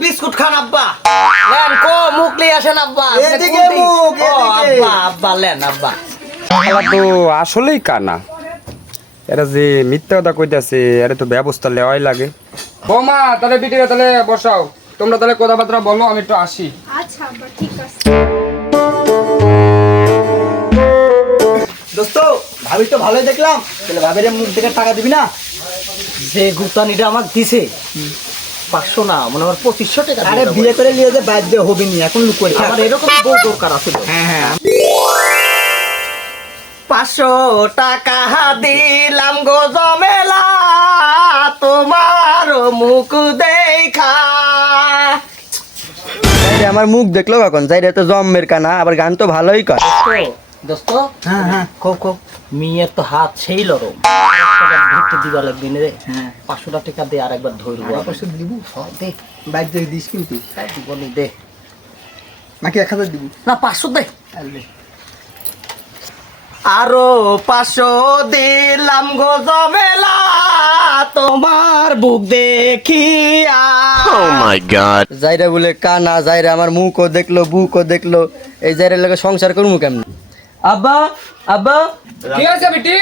Biscuit খান আব্বা। Lane কো মুখ লিয়ে আসেন আব্বা। এদিকে মুখ, এদিকে। আব্বা আব্বা লেন আব্বা। শালা তো আসলেই কানা। এরা যে মিথ্যা কথা কইতাছে, এরা তো ব্যবস্থা নেওয়াই লাগে। বৌমা তাহলে বিটিরা তাহলে বসাও, তোমরা তাহলে কথাবার্তা বলো, আমি একটু আসি। আচ্ছা আব্বা ঠিক আছে। দোস্ত ভাবি তো ভালোই দেখলাম, তাহলে ভাবির মুখ থেকে টাকা দিবি না? যে গুপ্তানিটা আমাকে দিছে 500 না মনে হয় 2500 টাকা। আরে বিয়ে করে নিয়ে যে বাধ্য হবি নি, এখন লুক করে আমার এরকম বউ দরকার আছে। হ্যাঁ হ্যাঁ 500 টাকা দিলাম গো জমেলা তোমার মুখ দেখা। যাইরে আমার মুখ দেখলো কখন? যাইরে তো জম্মের কানা, আবার গান তো ভালোই কর। দোস্ত হ্যাঁ হ্যাঁ কো মেয়ের তো হাত সেই লরম, ধরতে দিবা লাগবে না রে। 500 টাকা দে আর একবার ধরবো। অবশ্য দিব দে, বাইক দিয়ে দিস কিন্তু জীবনে দে নাকি 1000 দিব? না 500 দে। আরো 500 দিলাম গো জমেলা তোমার বুক দেখিয়া। যাইরে বলে কানা, যাইরে আমার মুখও দেখলো বুকও দেখলো, এই যাইরে লাগে সংসার করবো কেমন? আব্বা আব্বা কি আছে বিটি?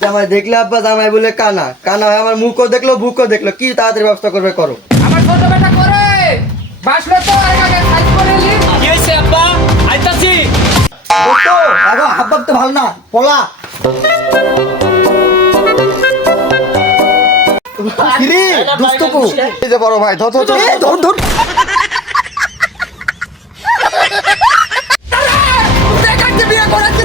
জামাই দেখলে আব্বা, জামাই বলে কানা, কানা হয় আমার মুখও দেখলো বুকও দেখলো, কি তাড়াতাড়ি ব্যবস্থা করবে করো। আমার ছোট বেটা করে বাসলে তো আগে সাইজ করে নি। কি হইছে আব্বা? আইতাছি। দোস্ত আগো হাব্বাব তো ভালো না, পলা কিরে দুষ্টকু, এই যে বড় ভাই ধর ধর ধর ধর ধর। বিয়ে করেছে